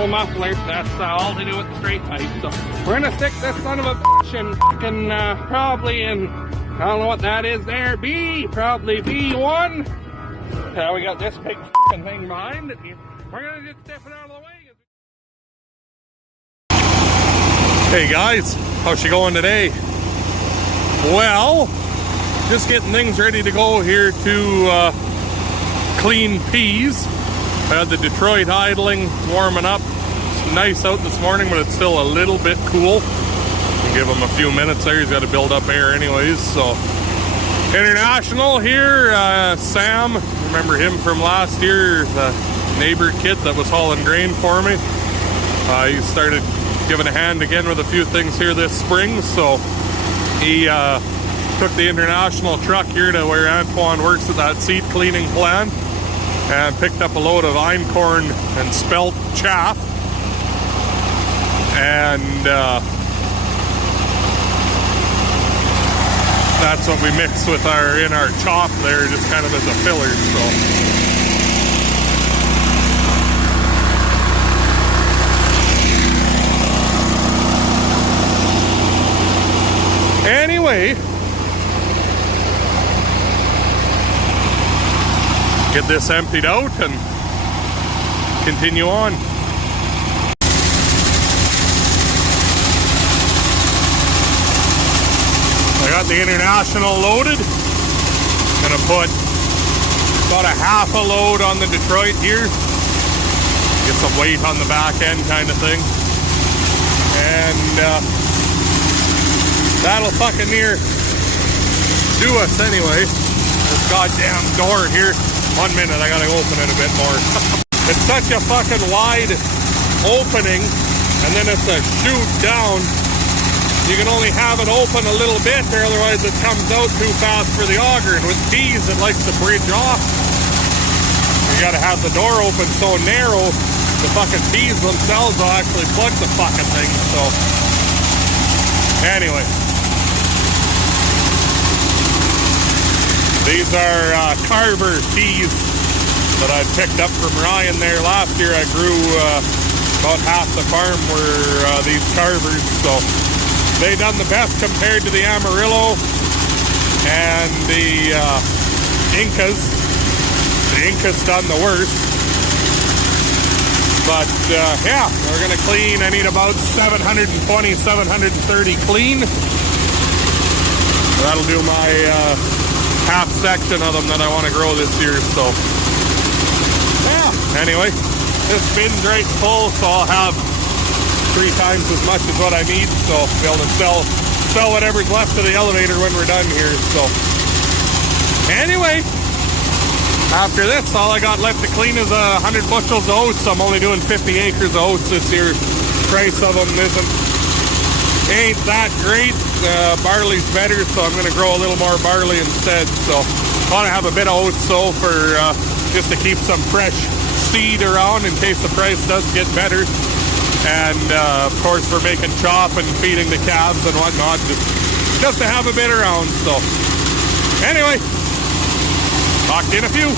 normal muffler. That's all to do with the straight pipe. So we're gonna stick this son of a bitch in fucking probably in, I don't know what that is there, probably B1. We got this big fucking thing behind it. We're gonna just step it out of the way. Hey guys, how's she going today? Well, just getting things ready to go here to clean peas. I had the Detroit idling, warming up. It's nice out this morning, but it's still a little bit cool. I'll give him a few minutes there. He's got to build up air anyways. So, International here. Sam, remember him from last year, the neighbor kid that was hauling grain for me. He started giving a hand again with a few things here this spring. So, he took the International truck here to where Antoine works at that seed cleaning plant and picked up a load of einkorn and spelt chaff, and that's what we mix with in our chop there, just kind of as a filler. So anyway, get this emptied out and continue on. I got the International loaded. Gonna put about a half a load on the Detroit here. Get some weight on the back end kind of thing. And that'll fucking near do us anyway. This goddamn door here. 1 minute, I gotta open it a bit more. It's such a fucking wide opening, and then it's a chute down. You can only have it open a little bit there, otherwise it comes out too fast for the auger. And with peas, it likes to bridge off. You gotta have the door open so narrow, the fucking peas themselves will actually plug the fucking thing. So, anyway. These are carver peas that I picked up from Ryan there. Last year I grew about half the farm were these carvers. So they done the best compared to the Amarillo and the Incas. The Incas done the worst. But yeah, we're going to clean. I need about 720, 730 clean. That'll do my half section of them that I want to grow this year. So yeah, anyway, this bin's right full, so I'll have 3 times as much as what I need, so I'll be able to sell whatever's left of the elevator when we're done here. So anyway, after this, all I got left to clean is 100 bushels of oats. I'm only doing 50 acres of oats this year. Price of them ain't that great. Barley's better, so I'm going to grow a little more barley instead. So I want to have a bit of oats though, for just to keep some fresh seed around in case the price does get better. And of course, we're making chop and feeding the calves and whatnot, just to have a bit around. So anyway, talk to you in a few.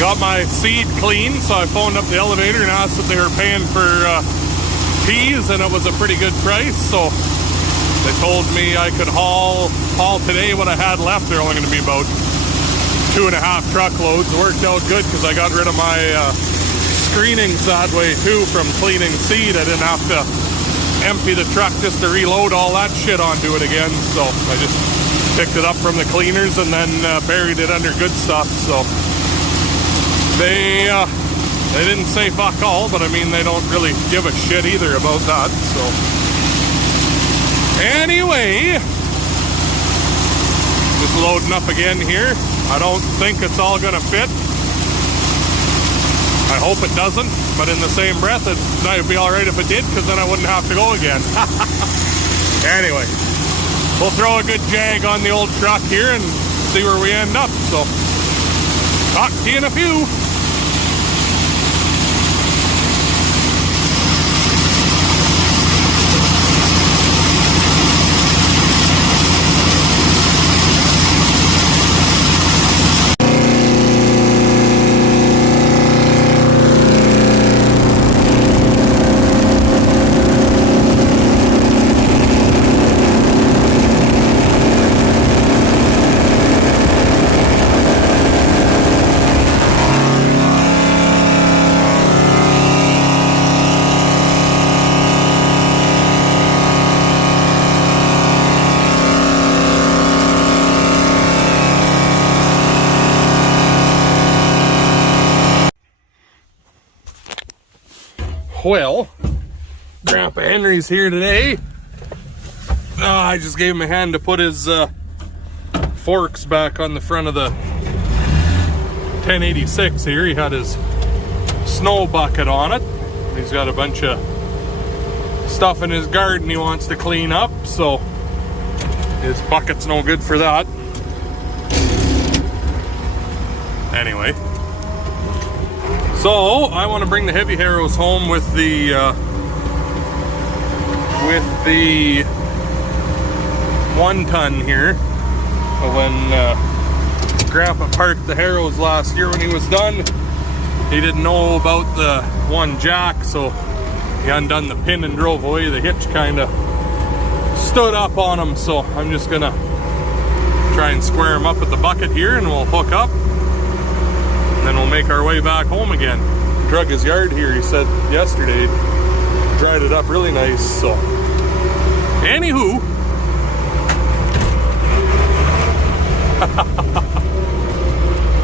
Got my seed clean, so I phoned up the elevator and asked if they were paying for peas, and it was a pretty good price. So they told me I could haul today what I had left. They're only going to be about 2.5 truckloads. Worked out good because I got rid of my screenings that way too from cleaning seed. I didn't have to empty the truck just to reload all that shit onto it again. So I just picked it up from the cleaners and then buried it under good stuff. So they didn't say fuck all, but I mean they don't really give a shit either about that. So anyway, just loading up again here. I don't think it's all gonna fit. I hope it doesn't, but in the same breath, it might be all right if it did, because then I wouldn't have to go again. Anyway, we'll throw a good jag on the old truck here and see where we end up. So, talk to you in a few. Well, Grandpa Henry's here today. I just gave him a hand to put his forks back on the front of the 1086 here. He had his snow bucket on it. He's got a bunch of stuff in his garden he wants to clean up, so his bucket's no good for that. Anyway. So, I want to bring the heavy harrows home with the 1 ton here. When Grandpa parked the harrows last year when he was done, he didn't know about the 1 jack, so he undone the pin and drove away. The hitch kind of stood up on him, so I'm just gonna try and square him up with the bucket here and we'll hook up. Then we'll make our way back home again. Drug his yard here, he said yesterday. Dried it up really nice, so. Anywho.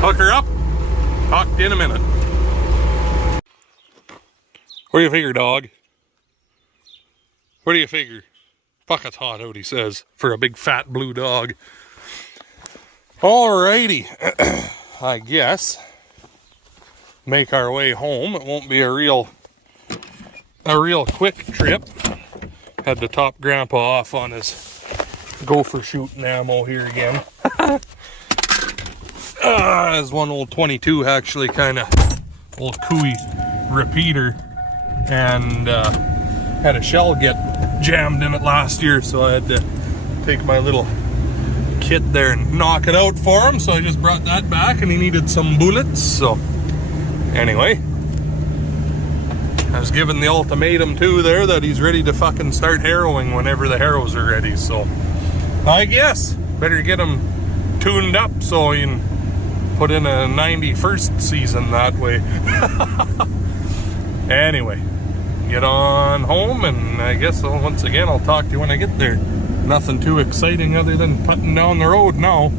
Hook her up. Talk to you in a minute. What do you figure, dog? What do you figure? Fuck, it's hot out, he says, for a big fat blue dog. Alrighty. I guess. Make our way home. It won't be a real quick trip. Had to top Grandpa off on his gopher shooting ammo here again. There's one old 22 actually, kind of old cooey repeater, and had a shell get jammed in it last year, so I had to take my little kit there and knock it out for him. So I just brought that back, and he needed some bullets. So anyway, I was given the ultimatum too there that he's ready to fucking start harrowing whenever the harrows are ready. So I guess better get him tuned up so he can put in a 91st season that way. Anyway, get on home, and I guess once again I'll talk to you when I get there. Nothing too exciting other than putting down the road now.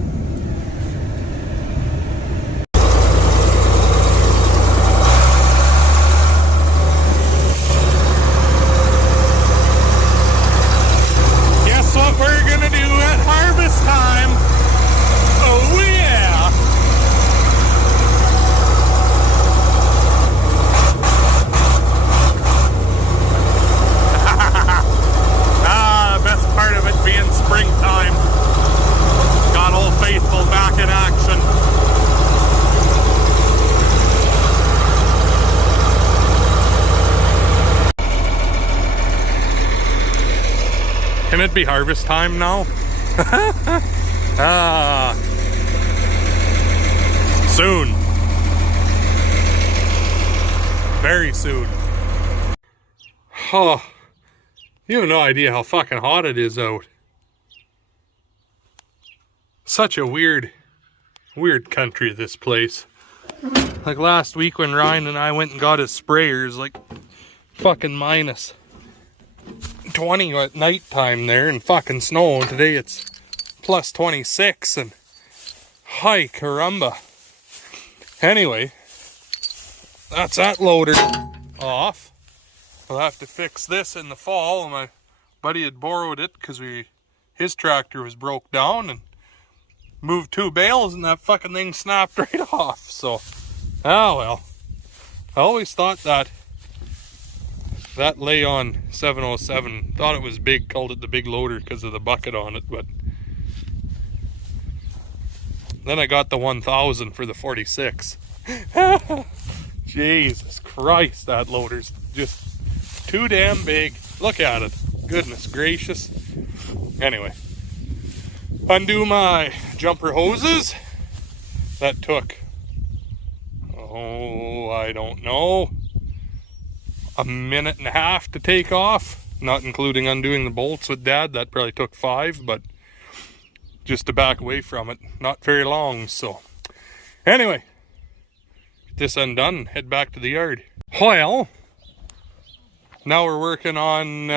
Can it be harvest time now? Soon. Very soon. Oh, you have no idea how fucking hot it is out. Such a weird Weird country, this place. Like last week when Ryan and I went and got his sprayers, like fucking minus 20 at night time there and fucking snow. And today it's plus 26 and hi caramba. Anyway, that's that loader off. We'll have to fix this in the fall. My buddy had borrowed it because his tractor was broke down and moved 2 bales and that fucking thing snapped right off. So, oh well. I always thought that lay on 707, thought it was big, called it the big loader because of the bucket on it, but then I got the 1000 for the 46. Jesus Christ, that loader's just too damn big. Look at it. Goodness gracious. Anyway, undo my jumper hoses. That took, I don't know, a minute and a half to take off, not including undoing the bolts with Dad. That probably took 5, but just to back away from it, not very long. So anyway, get this undone, head back to the yard. Well, now we're working on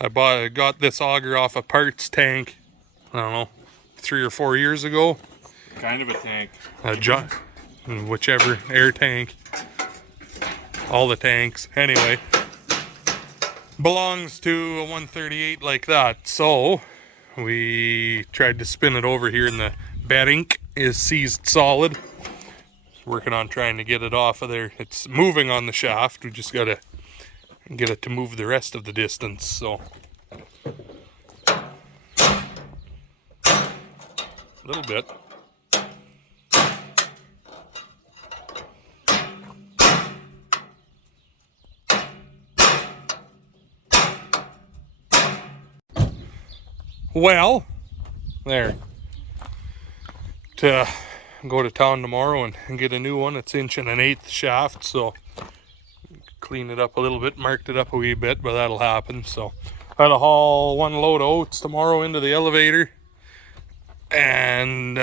I got this auger off a parts tank, I don't know, 3 or 4 years ago. Kind of a tank. Whichever, air tank, all the tanks. Anyway, belongs to a 138 like that. So we tried to spin it over here and the bedding is seized solid. Working on trying to get it off of there. It's moving on the shaft. We just gotta get it to move the rest of the distance. So a little bit. Well, there. To go to town tomorrow and get a new one. It's 1 1/8" shaft, so clean it up a little bit, marked it up a wee bit, but that'll happen. So I had to haul 1 load of oats tomorrow into the elevator, and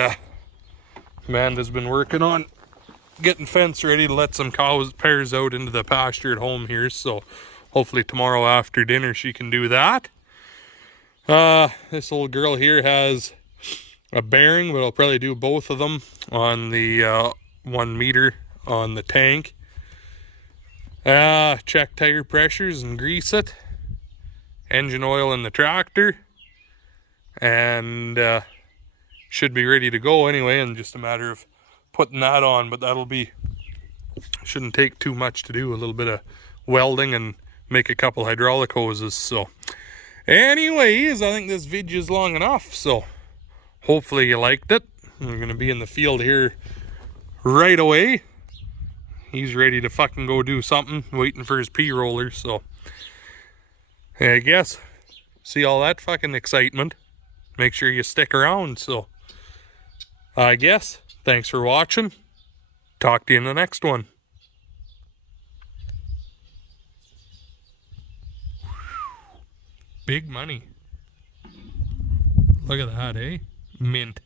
Amanda's been working on getting fence ready to let some pairs out into the pasture at home here. So hopefully tomorrow after dinner she can do that. This old girl here has a bearing, but I'll probably do both of them on the 1 meter on the tank. Check tire pressures and grease it. Engine oil in the tractor. And should be ready to go anyway, and just a matter of putting that on, but shouldn't take too much to do. A little bit of welding and make a couple hydraulic hoses. So anyways, I think this video is long enough, so hopefully you liked it. We're going to be in the field here right away. He's ready to fucking go do something, waiting for his pea roller, so I guess, see all that fucking excitement, make sure you stick around. So I guess, thanks for watching. Talk to you in the next one. Big money. Look at that, eh? Mint.